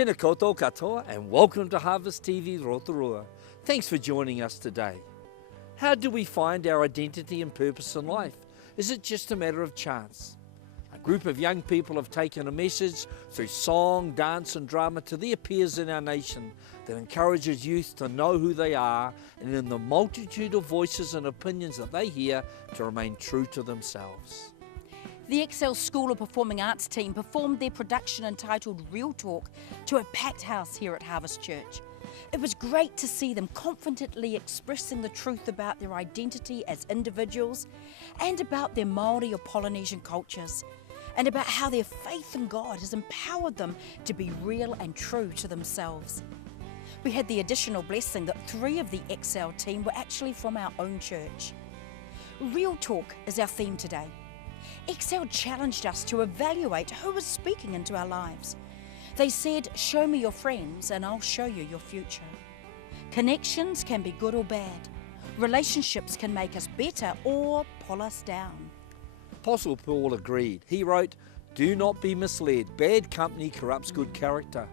Tēnā koutou katoa and welcome to Harvest TV Rotorua. Thanks for joining us today. How do we find our identity and purpose in life? Is it just a matter of chance? A group of young people have taken a message through song, dance and drama to their peers in our nation that encourages youth to know who they are and in the multitude of voices and opinions that they hear to remain true to themselves. The Excel School of Performing Arts team performed their production entitled Real Talk to a packed house here at Harvest Church. It was great to see them confidently expressing the truth about their identity as individuals and about their Māori or Polynesian cultures, and about how their faith in God has empowered them to be real and true to themselves. We had the additional blessing that 3 of the Excel team were actually from our own church. Real Talk is our theme today. Excel challenged us to evaluate who was speaking into our lives. They said, show me your friends and I'll show you your future. Connections can be good or bad. Relationships can make us better or pull us down. Apostle Paul agreed. He wrote, "Do not be misled. Bad company corrupts good character."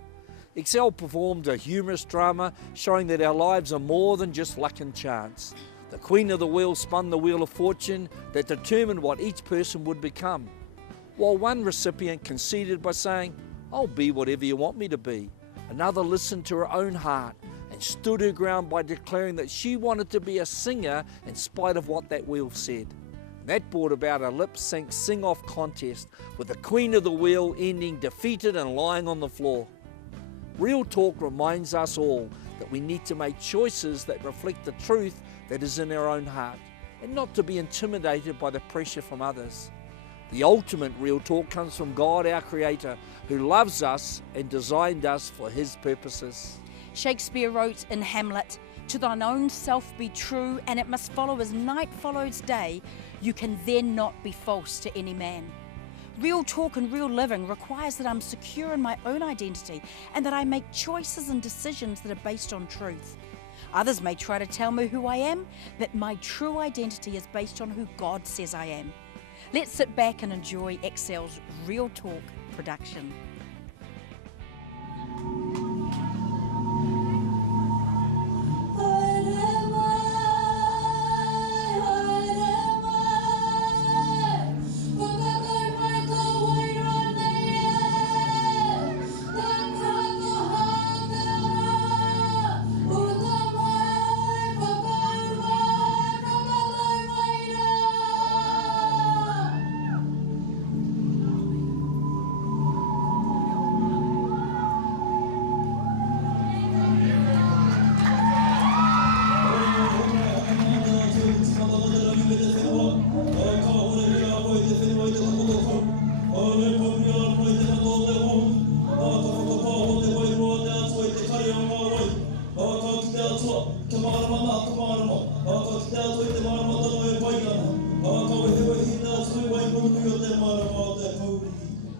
Excel performed a humorous drama showing that our lives are more than just luck and chance. The Queen of the Wheel spun the wheel of fortune that determined what each person would become, while one recipient conceded by saying, "I'll be whatever you want me to be." Another listened to her own heart and stood her ground by declaring that she wanted to be a singer in spite of what that wheel said. That brought about a lip-sync sing-off contest with the Queen of the Wheel ending defeated and lying on the floor. Real Talk reminds us all that we need to make choices that reflect the truth that is in our own heart, and not to be intimidated by the pressure from others. The ultimate real talk comes from God, our Creator, who loves us and designed us for His purposes. Shakespeare wrote in Hamlet, "To thine own self be true, and it must follow as night follows day. You can then not be false to any man." Real talk and real living requires that I'm secure in my own identity and that I make choices and decisions that are based on truth. Others may try to tell me who I am, but my true identity is based on who God says I am. Let's sit back and enjoy Excel's Real Talk production.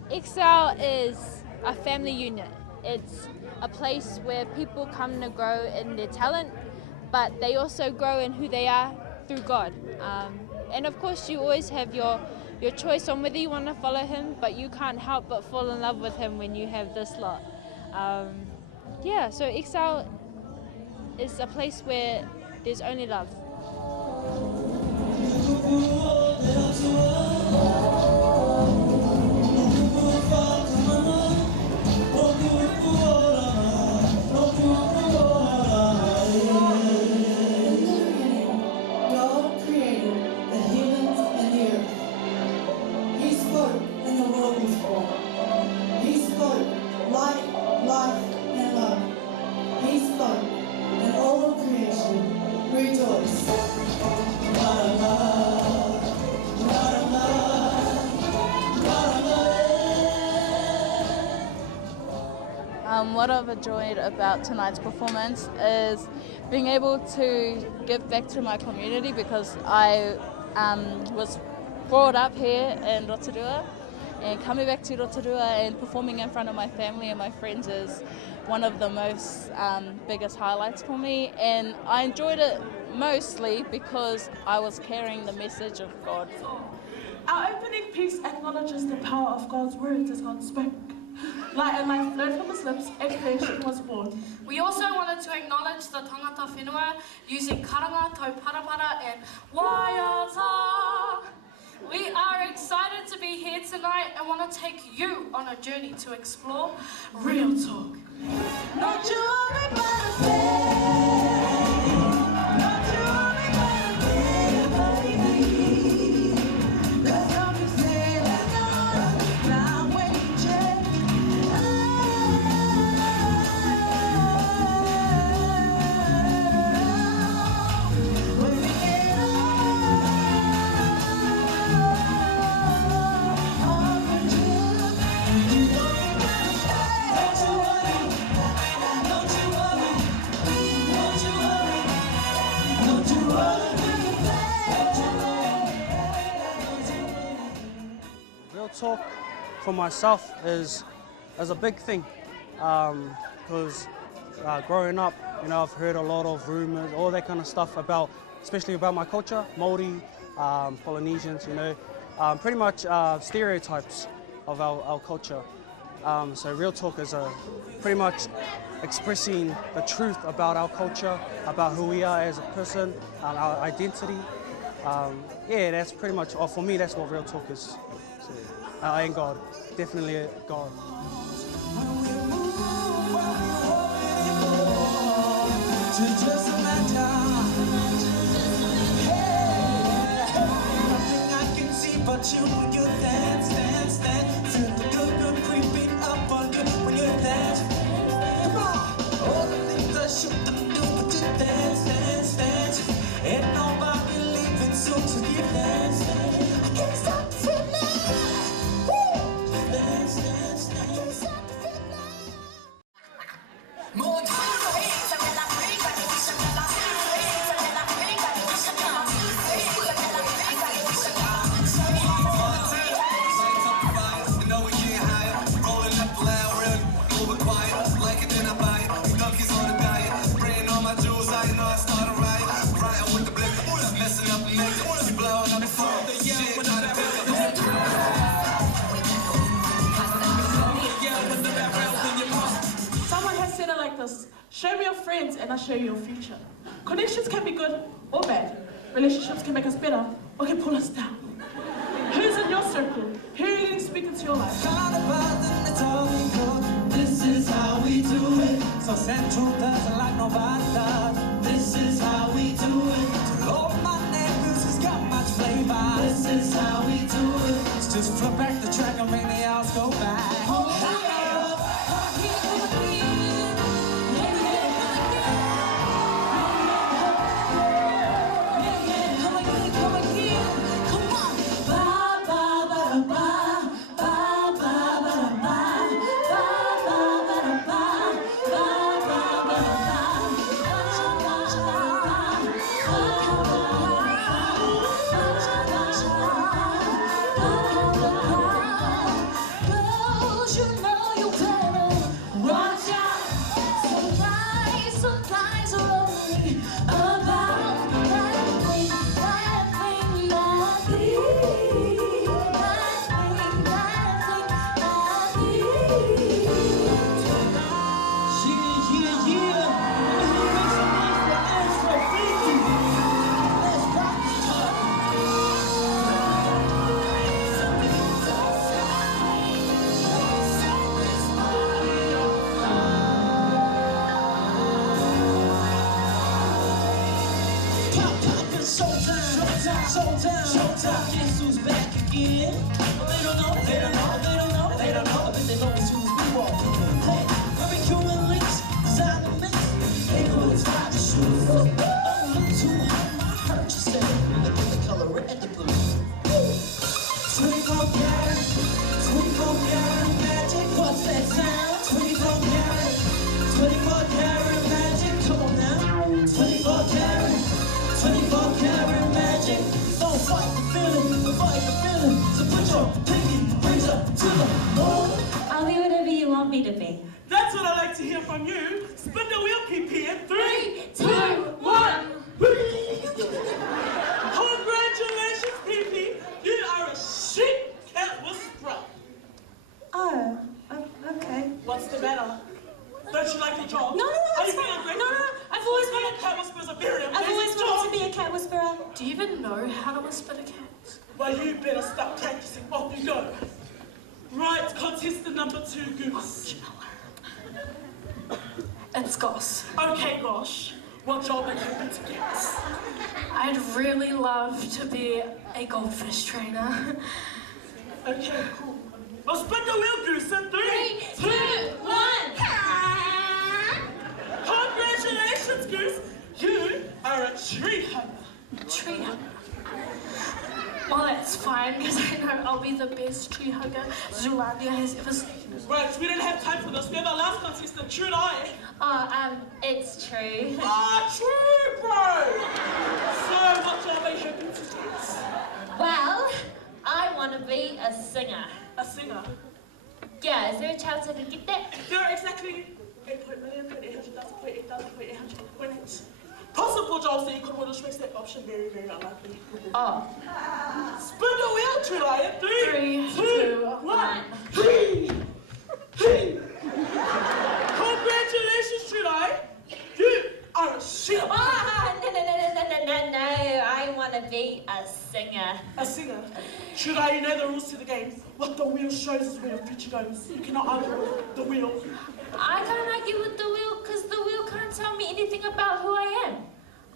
Excel is a family unit. It's a place where people come to grow in their talent, but they also grow in who they are through God. And of course you always have your choice on whether you want to follow Him, but you can't help but fall in love with Him when you have this lot. So Excel is a place where there's only love. What I've enjoyed about tonight's performance is being able to give back to my community, because I was brought up here in Rotorua, and coming back to Rotorua and performing in front of my family and my friends is one of the most biggest highlights for me, and I enjoyed it mostly because I was carrying the message of God. Our opening piece acknowledges the power of God's words as God spoke. Light and life flowed from His lips, echoing creation was born. We also wanted to acknowledge the tangata whenua using karanga, tauparapara and waiata. We are excited to be here tonight and want to take you on a journey to explore Real Talk. Not you only but a baby. Not you only but a baby. Cause I'm just sailing on now when you check. When we get on, Real talk for myself is a big thing because growing up, you know, I've heard a lot of rumors, all that kind of stuff about, especially about my culture, Māori, Polynesians, you know, pretty much stereotypes of our culture. So real talk is pretty much expressing the truth about our culture, about who we are as a person, our identity. Yeah, that's pretty much, for me, that's what real talk is. So, and God, definitely God. But you when you dance, dance, dance, feel the good creeping up on you when you dance. Come on, all the things I shouldn't do, but you dance, dance, dance. Ain't nobody leaving soon, so you dance, dance. I can't stop the feeling. Woo! Dance, dance, dance. I can't stop the feeling. More time. Show me your friends and I'll show you your future. Connections can be good or bad. Relationships can make us better or can pull us down. Who's in your circle? Who are you letting speak into your life? This is how we do it. So central doesn't like nobody does. This is how we do it. To all my neighbors, it's got much flavor. This is how we do it. Let's just flip back the track and make the hours go by. Showtime, guess who's back again? Well, they don't know, they don't know, they don't know, they don't know, but they know as soon as we walk in. Hey, barbecuing links, design the mix, they know it's time to shoot. Oh, look to my heart, you said, look at the color red and the blue. 24 karat magic, what's that sound? 24 karat magic, come on now. 24 karat magic. Don't fight the feeling, so put your pinky rings up to the moon. I'll be whatever you want me to be. That's what I like to hear from you. Spin the wheel, PP, in 3, 2, 1. Congratulations, PP. You are a sheep cat whisperer. Oh, okay. What's the matter? Don't you like your job? No, Are it's you being fine. ungrateful? No, I've always Being wanted. a cat whisperer is a very I've amazing always job. wanted to be a cat whisperer. Do you even know how to whisper to cats? Well, you better start practicing. Off you go. Right, contestant number 2, Goose. It's Goss. Okay, Gosh. What job are you hoping to get? I'd really love to be a goldfish trainer. Okay, cool. Well, spin the wheel, Goose, in 3, 2, 1. Congratulations, Goose. You are a tree hugger. Tree hugger. Well, that's fine, because I know I'll be the best tree hugger Zoolandia has ever seen. Right, we don't have time for this. We have our last contestant, True Eye. It's true. True, bro! So, what job are you hoping to get? Well, I want to be a singer. A singer? Yeah, is there a chance I could get that? There are exactly 8.800,000.800,000.800.8. Possible jobs that you could win, which makes that option very, very unlikely. Oh. Spin the wheel, True Eye, in 3, 2, 1. Congratulations, True Eye. You are a singer. No. I want to be a singer. A singer? True Eye, you know the rules to the game. What the wheel shows is where your future goes. You cannot argue with the wheel. I can't argue with the wheel because the wheel can't tell me anything about who I am.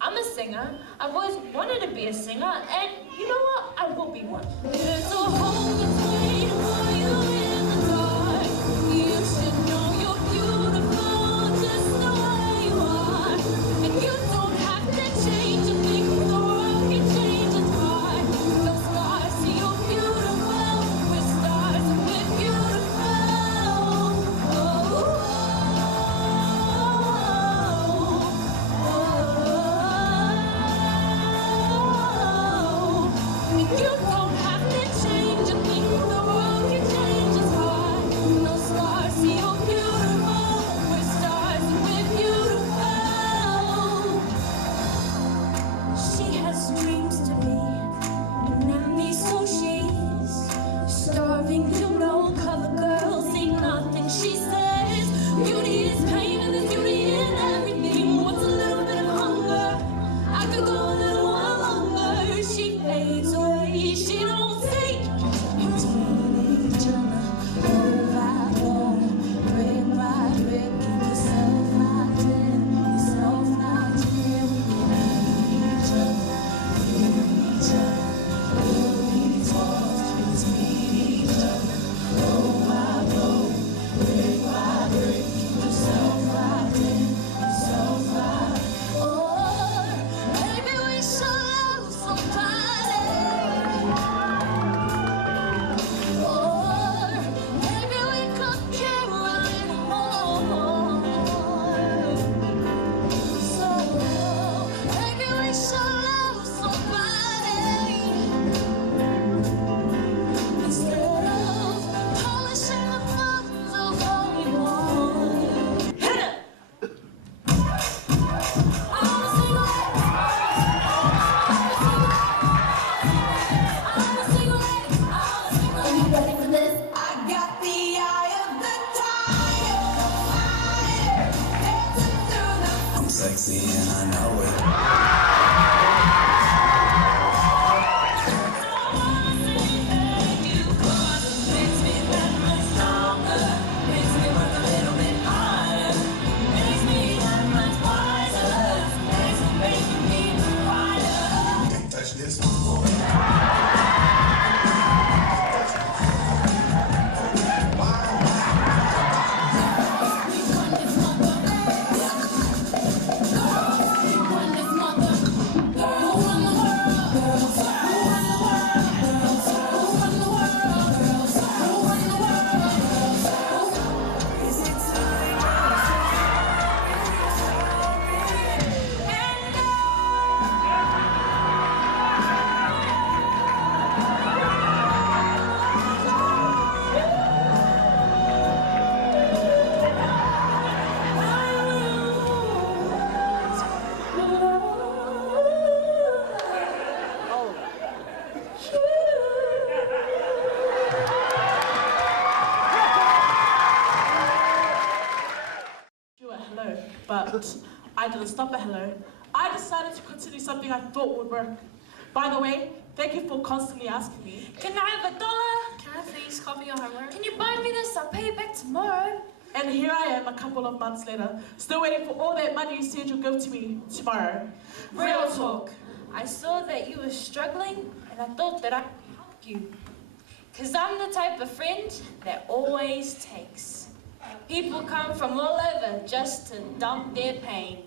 I'm a singer. I've always wanted to be a singer, and you know what? I will be one. There's a hole that's waiting for you in the dark. You should know you're beautiful just the way you are. And you don't have to change a thing. The world can change its heart. No stars, see you're beautiful. We're stars, we're beautiful. You don't have to change a thing. The world can change its heart. No stars, see you're beautiful. We're stars, we're beautiful. She has dreams to be an enemy, so she's starving. You know, cover girls see nothing. She says beauty is pain and there's beauty in everything. What's a little bit of hunger? I could go a little while longer. She fades away. She don't say it's each other. Oh, I won't break by break. Keep yourself locked in. Yourself locked in. We need each other. We need each other. We'll be taught. Let's meet each other. Oh, I won't break by break. Keep yourself locked in. Yourself locked in. Oh, maybe we should love somebody. Or maybe we could care a little more. So maybe we should love somebody instead of polishing the buttons of all we want. Hit it! Are you ready for this? I got the eye of the tiger. I'm sexy and I know it. Can't touch this one, boy. This month hello, but I didn't stop at hello. I decided to continue something I thought would work. By the way, thank you for constantly asking me. Can I have $1? Can I please copy your homework? Can you buy me this? I'll pay you back tomorrow. And here I am a couple of months later, still waiting for all that money you said you'll give to me tomorrow. Real talk. I saw that you were struggling and I thought that I could help you. Cause I'm the type of friend that always takes. People come from all over just to dump their pain.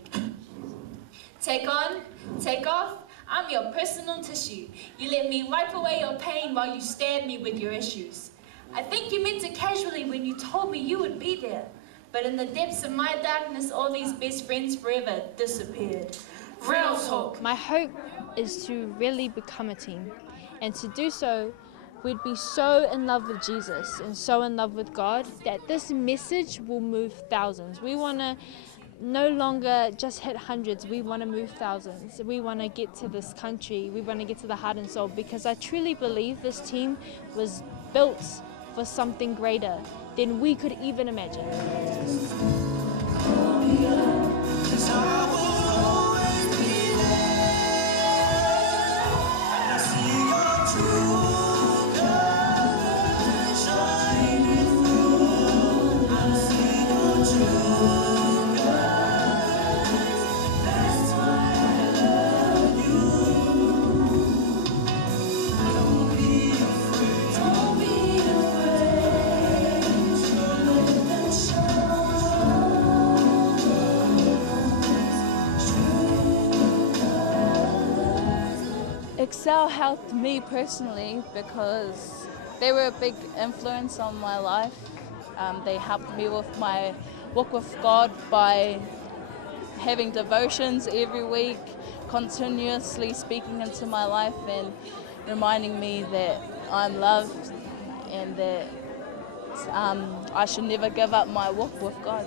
Take on, take off, I'm your personal tissue. You let me wipe away your pain while you stared me with your issues. I think you meant it casually when you told me you would be there. But in the depths of my darkness, all these best friends forever disappeared. Real talk. My hope is to really become a team. And to do so, we'd be so in love with Jesus and so in love with God that this message will move thousands. We want to no longer just hit hundreds, we want to move thousands. We want to get to this country, we want to get to the heart and soul, because I truly believe this team was built for something greater than we could even imagine. Excel helped me personally because they were a big influence on my life. They helped me with my walk with God by having devotions every week, continuously speaking into my life and reminding me that I'm loved and that I should never give up my walk with God.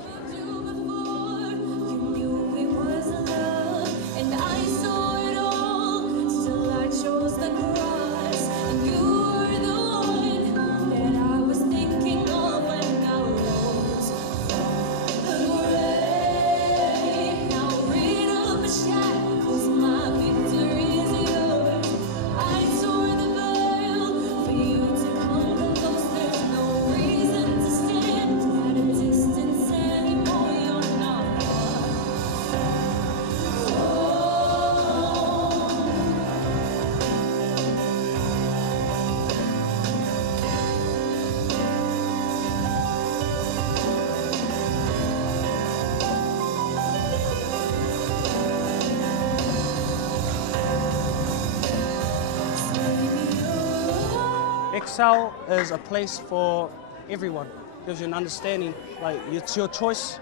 Excel is a place for everyone. Gives you an understanding, like it's your choice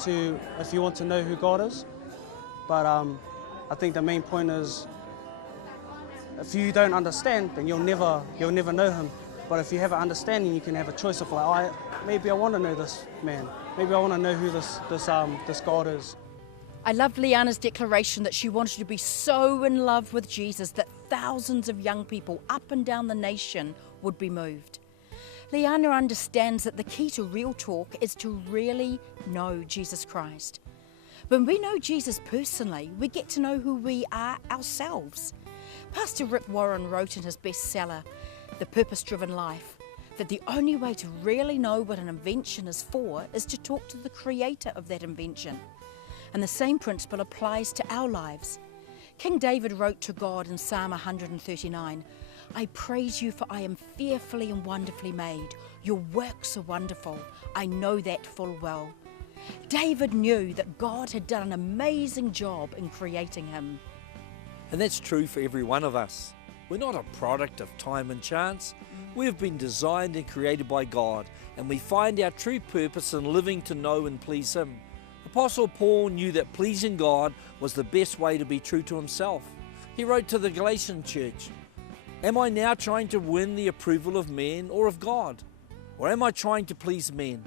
to if you want to know who God is. But I think the main point is if you don't understand, then you'll never know Him. But if you have an understanding, you can have a choice of like, maybe I want to know this man. Maybe I want to know who this God is. I love Liana's declaration that she wanted to be so in love with Jesus that thousands of young people up and down the nation would be moved. Liana understands that the key to real talk is to really know Jesus Christ. When we know Jesus personally, we get to know who we are ourselves. Pastor Rick Warren wrote in his bestseller, The Purpose-Driven Life, that the only way to really know what an invention is for is to talk to the creator of that invention. And the same principle applies to our lives. King David wrote to God in Psalm 139, I praise you for I am fearfully and wonderfully made. Your works are wonderful. I know that full well. David knew that God had done an amazing job in creating him. And that's true for every one of us. We're not a product of time and chance. We've been designed and created by God, and we find our true purpose in living to know and please Him. Apostle Paul knew that pleasing God was the best way to be true to himself. He wrote to the Galatian church, Am I now trying to win the approval of men or of God? Or am I trying to please men?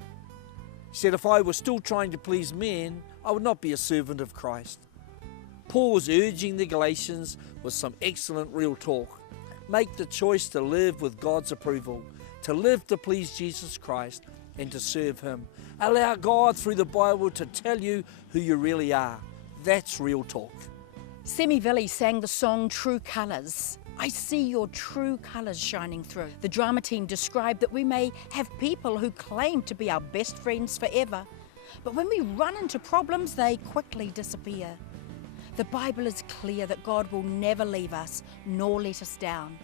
He said, if I were still trying to please men, I would not be a servant of Christ. Paul was urging the Galatians with some excellent real talk. Make the choice to live with God's approval, to live to please Jesus Christ, and to serve Him. Allow God through the Bible to tell you who you really are. That's real talk. Semi Villi sang the song True Colours. I see your true colours shining through. The drama team described that we may have people who claim to be our best friends forever, but when we run into problems, they quickly disappear. The Bible is clear that God will never leave us nor let us down.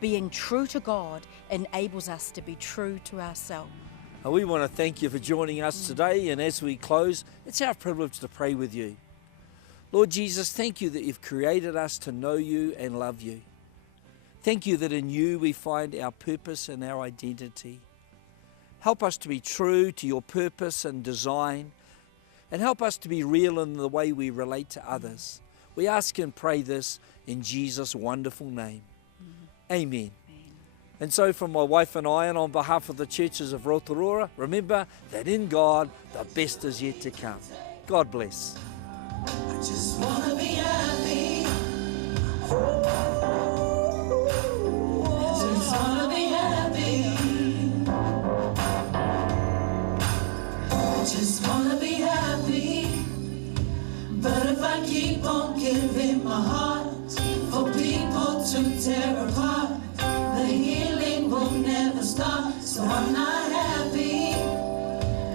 Being true to God enables us to be true to ourselves. And we want to thank you for joining us today, and as we close, it's our privilege to pray with you. Lord Jesus, thank you that you've created us to know you and love you. Thank you that in you we find our purpose and our identity. Help us to be true to your purpose and design, and help us to be real in the way we relate to others. We ask and pray this in Jesus' wonderful name. Amen. And so from my wife and I, and on behalf of the churches of Rotorua, remember that in God, the best is yet to come. God bless. I just wanna be happy. Just wanna be happy. Just wanna be happy. But if I keep on giving my heart for people to tear apart, the healing will never stop. So I'm not happy.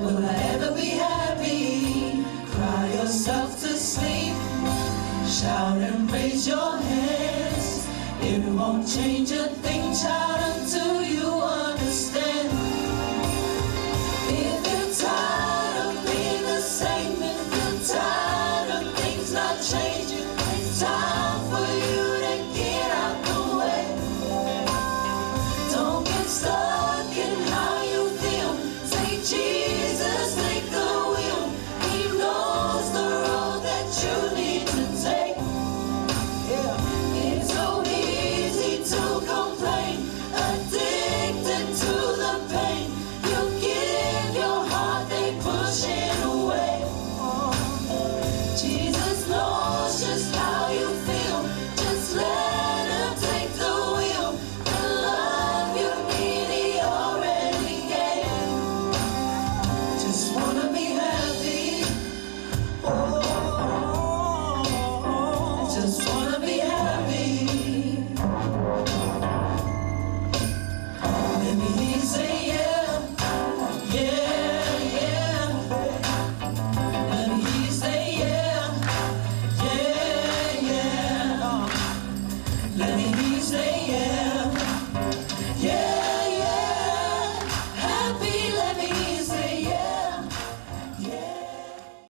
Will I ever be happy? Cry yourself to sleep. Shout and raise your hands. It won't change a thing, child.